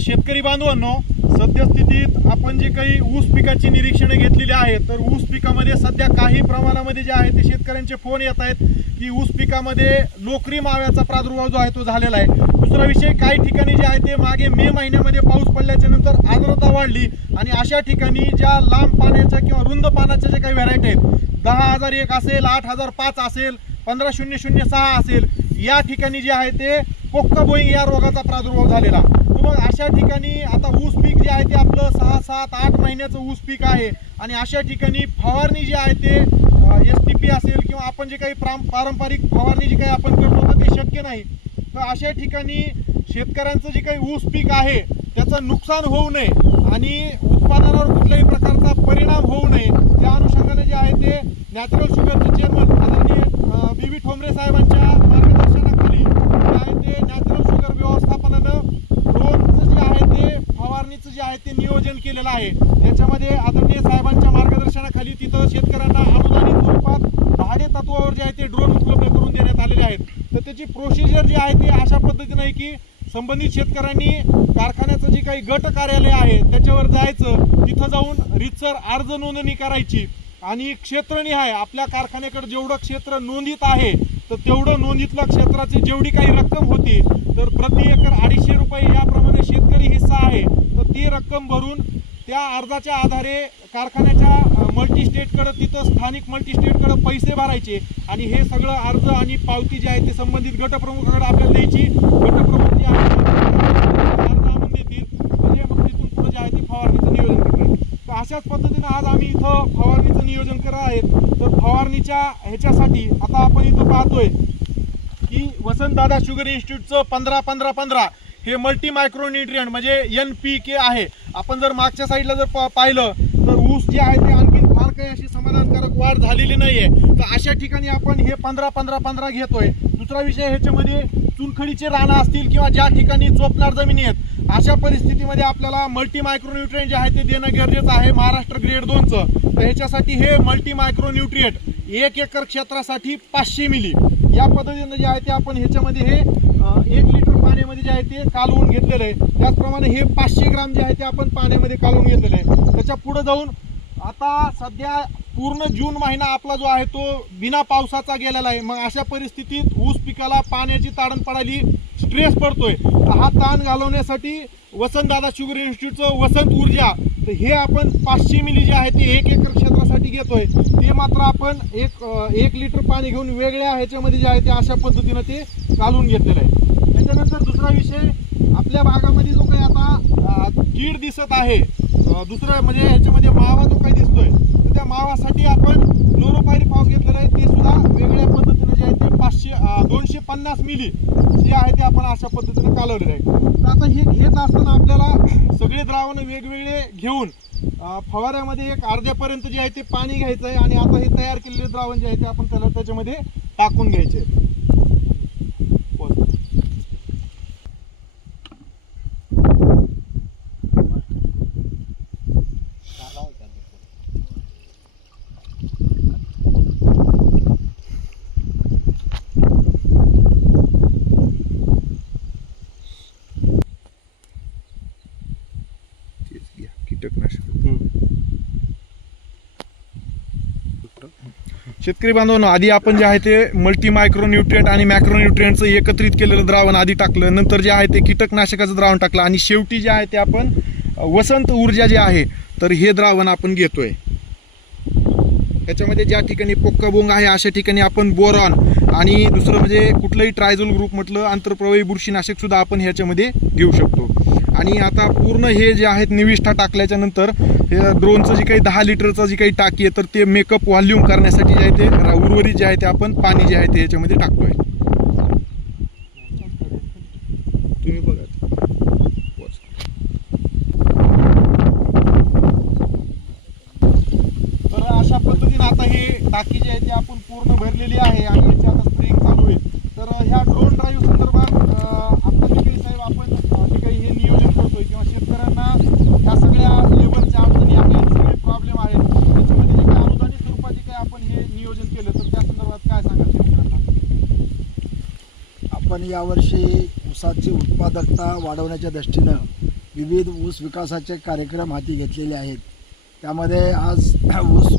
शेतकरी बांधवांनो सद्यस्थितीत आपण जे काही ऊस पिकाची निरीक्षणे घेतलेली आहेत तर ऊस पिकामध्ये सध्या काही प्रमाणामध्ये जे आहे ते शेतकऱ्यांचे फोन येत आहेत की ऊस पिकामध्ये लोकरी माव्याचा प्रादुर्भाव जो आहे तो झालेला आहे. दुसरा विषय काही ठिकाणी जे आहे ते मागे मे महिन्यामध्ये पाऊस पडल्याच्या नंतर आर्द्रता वाढली आणि अशा ठिकाणी ज्या लांब पाण्याच्या किंवा रुंद पानाच्या ज्या काही व्हरायटी आहेत दहा हजार एक असेल आठ हजार पाच असेल पंधरा शून्य शून्य सहा असेल या ठिकाणी जे आहे ते कोक्का बोईंग या रोगाचा प्रादुर्भाव झालेला. मग अशा ठिकाणी आता ऊस पीक जे आहे ते आपलं सहा सात आठ महिन्याचं ऊस पीक आहे. आणि अशा ठिकाणी फवारणी जी आहे ते एस टी पी असेल किंवा आपण जे काही प्राम पारंपरिक फवारणी जी काही आपण करतो तर ते शक्य नाही. तर अशा ठिकाणी शेतकऱ्यांचं जे काही ऊस पीक आहे त्याचं नुकसान होऊ नये आणि उत्पादनावर कुठल्याही प्रकारचा परिणाम होऊ नये. त्या अनुषंगाने जे आहे ते नॅचरल शुगरचे चेअरमन आदरणीय बी व्ही ठोंबरे साहेबांच्या मार्गदर्शनाखाली जे आहे ते नॅचरल शुगर व्यवस्थापनानं ड्रोनचं जे आहे ते फवारणीचं जे आहे ते नियोजन केलेलं आहे त्याच्यामध्ये आदरणीय साहेबांच्या खाली तिथं शेतकऱ्यांना अनुदानित स्वरूपात भाडे तत्वावर जे आहे ते ड्रोन उपलब्ध करून देण्यात आलेले आहेत. तर त्याची प्रोसिजर जी आहे ती अशा पद्धतीनं आहे की संबंधित शेतकऱ्यांनी कारखान्याचं जे काही गट कार्यालय आहे त्याच्यावर जायचं तिथं जाऊन रितसर अर्ज नोंदणी करायची. आणि क्षेत्रनिहाय आपल्या कारखान्याकडे जेवढं क्षेत्र नोंदीत आहे तर तेवढं नोंदीतल्या क्षेत्राची जेवढी काही रक्कम होती तर प्रति एकर अडीचशे रुपये याप्रमाणे शेतकरी हिस्सा आहे तर ती रक्कम भरून त्या अर्जाच्या आधारे कारखान्याच्या मल्टीस्टेटकडं तिथं स्थानिक मल्टीस्टेटकडं पैसे भरायचे आणि हे सगळं अर्ज आणि पावती जी आहे ते संबंधित गटप्रमुखाकडे आपल्याला द्यायची. गटप्रमुख जे आहे अर्ज आणून देतील. म्हणजे मग तिथून पुढे जे आहे ते फवारणीचं नियोजन करणार तर अशाच पद्धतीनं आज आम्ही इथं फवारणीचं नियोजन करत आहेत. तर फवारणीच्या ह्याच्यासाठी आता आपण इथं पाहतोय की वसंतदादा शुगर इन्स्टिट्यूटचं पंधरा पंधरा पंधरा हे मल्टी मायक्रोन्युट्रियंट म्हणजे एन पी के आहे. आपण जर मागच्या साईडला जर पाहिलं तर ऊस जे आहे ते आणखी फार काही अशी समाधानकारक वाढ झालेली नाहीये. तर अशा ठिकाणी आपण हे पंधरा पंधरा पंधरा घेतोय. दुसरा विषय ह्याच्यामध्ये चुनखडीचे रानं असतील किंवा ज्या ठिकाणी चोपणार जमिनी आहेत अशा परिस्थितीमध्ये आपल्याला मल्टी मायक्रोन्युट्रियंट जे आहे ते देणं गरजेचं आहे महाराष्ट्र ग्रेड दोनचं तर ह्याच्यासाठी हे मल्टी मायक्रोन्युट्रियंट एक एकर क्षेत्रासाठी पाचशे मिली. या पद्धतीनं जे आहे ते आपण ह्याच्यामध्ये हे एक पाण्यामध्ये जे आहे ते कालवून घेतलेलं आहे. त्याचप्रमाणे हे पाचशे ग्राम जे आहे ते आपण पाण्यामध्ये कालवून घेतलेलं आहे. त्याच्या पुढे जाऊन आता सध्या पूर्ण जून महिना आपला जो आहे तो बिना पावसाचा गेलेला आहे. मग अशा परिस्थितीत ऊस पिकाला पाण्याची ताडण पडाली स्ट्रेस पडतोय. हा ताण घालवण्यासाठी वसंतदादा शुगर इन्स्टिट्यूटचं वसंत ऊर्जा तर हे आपण पाचशे मिली जे आहे ते एक एकर क्षेत्रासाठी घेतोय. ते मात्र आपण एक एक लिटर पाणी घेऊन वेगळ्या ह्याच्यामध्ये जे आहे ते अशा पद्धतीनं ते घालून घेतलेलं आहे. त्याच्यानंतर दुसरा विषय आपल्या भागामध्ये जो काही आता कीड दिसत आहे दुसरं म्हणजे ह्याच्यामध्ये मावा जो काही दिसतोय तर त्या मावासाठी आपण क्लोरोपायरी पाऊस घेतलेला आहे ते सुद्धा वेगळ्या पद्धतीने जे आहे ते पाचशे दोनशे पन्नास मिली जे आहे ते आपण अशा पद्धतीने कालवलेलं आहे. तर आता हे घेत असताना आपल्याला सगळे द्रावण वेगवेगळे घेऊन फवाऱ्यामध्ये एक अर्ध्यापर्यंत जे आहे ते पाणी घ्यायचं आहे आणि आता हे तयार केलेले द्रावण जे आहे ते आपण त्याला त्याच्यामध्ये टाकून घ्यायचे आहे. बस. शेतकरी बांधवांनो आधी आपण जे आहे ते मल्टी मायक्रो न्यूट्रिएंट आणि मॅक्रो न्यूट्रिएंटचं एकत्रित केलेलं द्रावण आधी टाकलं. नंतर जे आहे ते कीटकनाशकाचं द्रावण टाकलं. आणि शेवटी जे आहे ते आपण वसंत ऊर्जा जे आहे तर हे द्रावण आपण घेतोय. त्याच्यामध्ये ज्या ठिकाणी पोक्काबोंग आहे अशा ठिकाणी आपण बोरॉन आणि दुसरं म्हणजे कुठलंही ट्रायझोल ग्रुप म्हटलं आंतरप्रवाही बुरशीनाशक सुद्धा आपण ह्याच्यामध्ये घेऊ शकतो. आणि आता पूर्ण हे जे आहेत निविष्ठा टाकल्याच्या नंतर हे ड्रोनचं जे काही दहा लिटरचं जी काही टाकी आहे तर ते मेकअप व्हॉल्यूम करण्यासाठी जे आहे ते उर्वरित जे आहे ते आपण पाणी जे आहे ते याच्यामध्ये टाकतोय. तुम्ही बघा. तर अशा पद्धतीने आता ही टाकी जी आहे ती आपण पूर्ण भरलेली आहे आणि याची आता स्प्रेइंग चालू आहे तर ह्या ड्रोन ड्राईव्ह संदर्भात अं, आता जे काही साहेब आपण अं, जे काही हे नियोजन करतोय किंवा शेतकऱ्यांना ह्या सगळ्या लेबरच्या अडचणी आहेत सगळे प्रॉब्लेम आहेत त्याच्यामध्ये जे काही अनुदानित स्वरूपात जे काही आपण हे नियोजन केलं तर त्या संदर्भात काय सांगाल शेतकऱ्यांना यावर्षी ऊसाची उत्पादकता वाढवण्याच्या दृष्टीनं विविध ऊस विकासाचे कार्यक्रम हाती घेतलेले आहेत. त्यामध्ये आज ऊस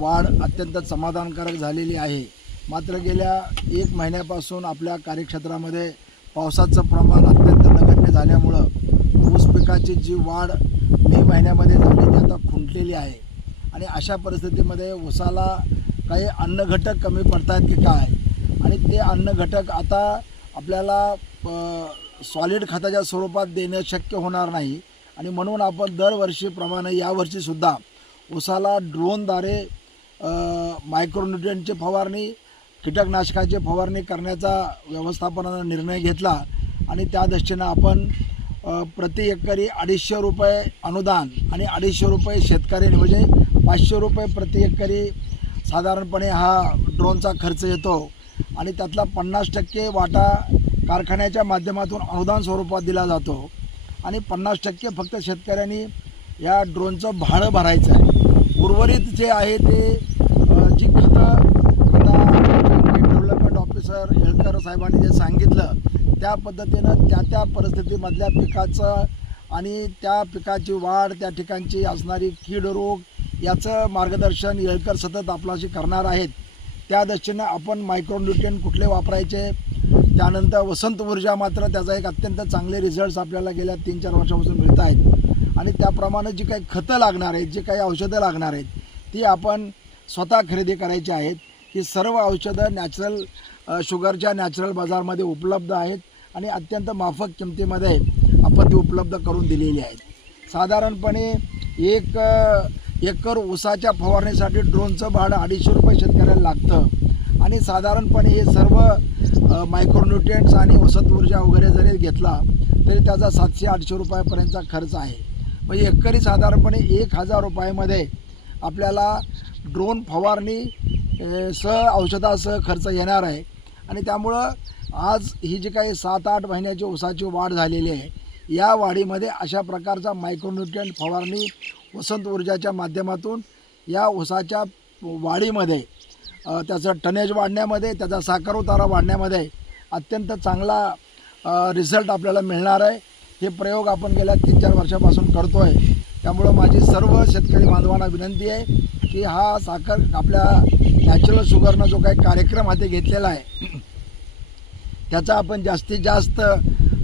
वाढ अत्यंत समाधानकारक झालेली आहे. मात्र गेल्या एक महिन्यापासून आपल्या कार्यक्षेत्रामध्ये पावसाचं प्रमाण अत्यंत नगण्य झाल्यामुळं ऊस पिकाची जी वाढ मे महिन्यामध्ये झाली ती आता खुंटलेली आहे. आणि अशा परिस्थितीमध्ये ऊसाला काही अन्नघटक कमी पडत आहेत की काय? आणि ते अन्नघटक आता आपल्याला सॉलिड खताच्या स्वरूपात देणं शक्य होणार नाही. आणि म्हणून आपण दरवर्षीप्रमाणे यावर्षीसुद्धा उसाला ड्रोनद्वारे मायक्रोन्युट्रियनची फवारणी कीटकनाशकाची फवारणी करण्याचा व्यवस्थापनानं निर्णय घेतला. आणि त्या दृष्टीनं आपण प्रति एकरी अडीचशे रुपये अनुदान आणि अडीचशे रुपये शेतकरी म्हणजे पाचशे रुपये प्रति एकरी साधारणपणे हा ड्रोनचा खर्च येतो. आणि त्यातला पन्नास टक्के वाटा कारखान्याच्या माध्यमातून अनुदान स्वरूपात दिला जातो. आणि पन्नास टक्के फक्त शेतकऱ्यांनी या ड्रोनचं भाडं भरायचं आहे. उर्वरित जे आहे ते जी खतं आता डेव्हलपमेंट ऑफिसर हेळकर साहेबांनी जे सांगितलं त्या पद्धतीनं त्या त्या परिस्थितीमधल्या पिकाचं आणि त्या पिकाची वाढ त्या ठिकाणची असणारी कीड रोग याचं मार्गदर्शन येळकर सतत आपल्याशी करणार आहेत. त्या दृष्टीनं आपण मायक्रोन्युट्रियन कुठले वापरायचे? त्यानंतर वसंत ऊर्जा मात्र त्याचा एक अत्यंत चांगले रिझल्ट्स आपल्याला गेल्या तीन चार वर्षापासून मिळत आहेत. आणि त्याप्रमाणे जी काही खतं लागणार आहेत जी काही औषधं लागणार आहेत ती आपण स्वतः खरेदी करायची आहेत. ही सर्व औषधं नॅचरल शुगरच्या नॅचरल बाजारमध्ये उपलब्ध आहेत आणि अत्यंत माफक किमतीमध्ये आपण ती उपलब्ध करून दिलेली आहेत. साधारणपणे एक एकर ऊसाच्या फवारणीसाठी ड्रोनचं भाडं अडीचशे रुपये शेतकऱ्याला लागतं. आणि साधारणपणे हे सर्व मायक्रोन्युट्रियंट्स आणि वसत ऊर्जा वगैरे जरी घेतला तरी त्याचा सातशे आठशे रुपयापर्यंतचा खर्च आहे. म्हणजे एकरी साधारणपणे एक हजार रुपयामध्ये आपल्याला ड्रोन फवारणी सह औषधासह खर्च येणार आहे. आणि त्यामुळं आज ही जी काही सात आठ महिन्याची ऊसाची वाढ झालेली आहे या वाढीमध्ये अशा प्रकारचा मायक्रोन्युट्रियंट फवारणी वसंत ऊर्जाच्या माध्यमातून या ऊसाच्या वाढीमध्ये त्याचं टनेज वाढण्यामध्ये त्याचा साखर उतारा वाढण्यामध्ये अत्यंत चांगला रिझल्ट आपल्याला मिळणार आहे. हे प्रयोग आपण गेल्या तीन चार वर्षापासून करतो आहे त्यामुळं माझी सर्व शेतकरी बांधवांना विनंती आहे की हा साखर आपल्या नॅचरल शुगरनं जो काही कार्यक्रम हाती घेतलेला आहे. त्याचा आपण जास्तीत जास्त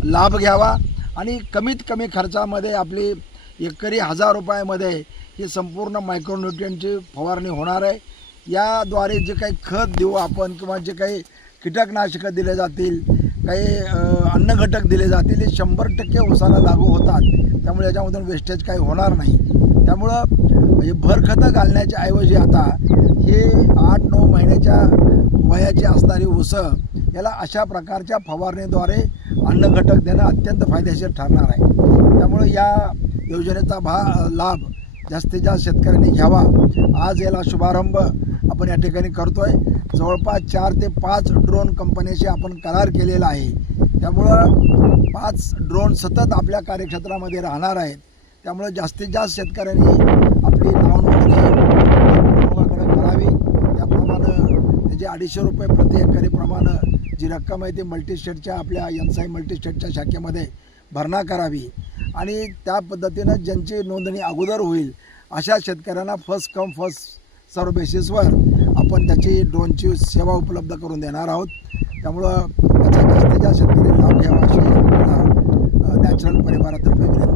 लाभ घ्यावा आणि कमीत कमी खर्चामध्ये आपली एकरी हजार रुपयामध्ये हे संपूर्ण मायक्रोन्युट्रियनची फवारणी होणार आहे. याद्वारे जे काही खत देऊ आपण किंवा जे काही कीटकनाशकं दिले जातील काही अन्नघटक दिले जातील हे शंभर टक्के उसाला लागू होतात. त्यामुळे याच्यामधून वेस्टेज काही होणार नाही. त्यामुळं हे भरखतं घालण्याच्या ऐवजी आता हे आठ नऊ महिन्याच्या वयाची असणारी उसं याला अशा प्रकारच्या फवारणीद्वारे अन्नघटक देणं अत्यंत फायदेशीर ठरणार आहे. त्यामुळं या योजनेचा भा लाभ जास्तीत जास्त शेतकऱ्यांनी घ्यावा. आज याला शुभारंभ आपण या ठिकाणी करतो आहे जवळपास चार ते पाच ड्रोन कंपन्याशी आपण करार केलेला आहे. त्यामुळं पाच ड्रोन सतत आपल्या कार्यक्षेत्रामध्ये राहणार आहेत. त्यामुळे जास्तीत जास्त शेतकऱ्यांनी आपली नावनोंदणी करावी. त्याप्रमाणे त्याचे अडीचशे रुपये प्रति एकरीप्रमाणे जी रक्कम आहे ती मल्टीस्टेटच्या आपल्या एनसाई मल्टीस्टेटच्या शाखेमध्ये भरणा करावी. आणि त्या पद्धतीनं ज्यांची नोंदणी अगोदर होईल अशा शेतकऱ्यांना फर्स्ट कम फर्स्ट सर्व बेसिसवर आपण त्याची ड्रोनची सेवा उपलब्ध करून देणार आहोत. त्यामुळं त्याचा जास्तीत जास्त शेतकरी लाभ घ्यावा अशी नॅचरल परिवारातर्फे विनंती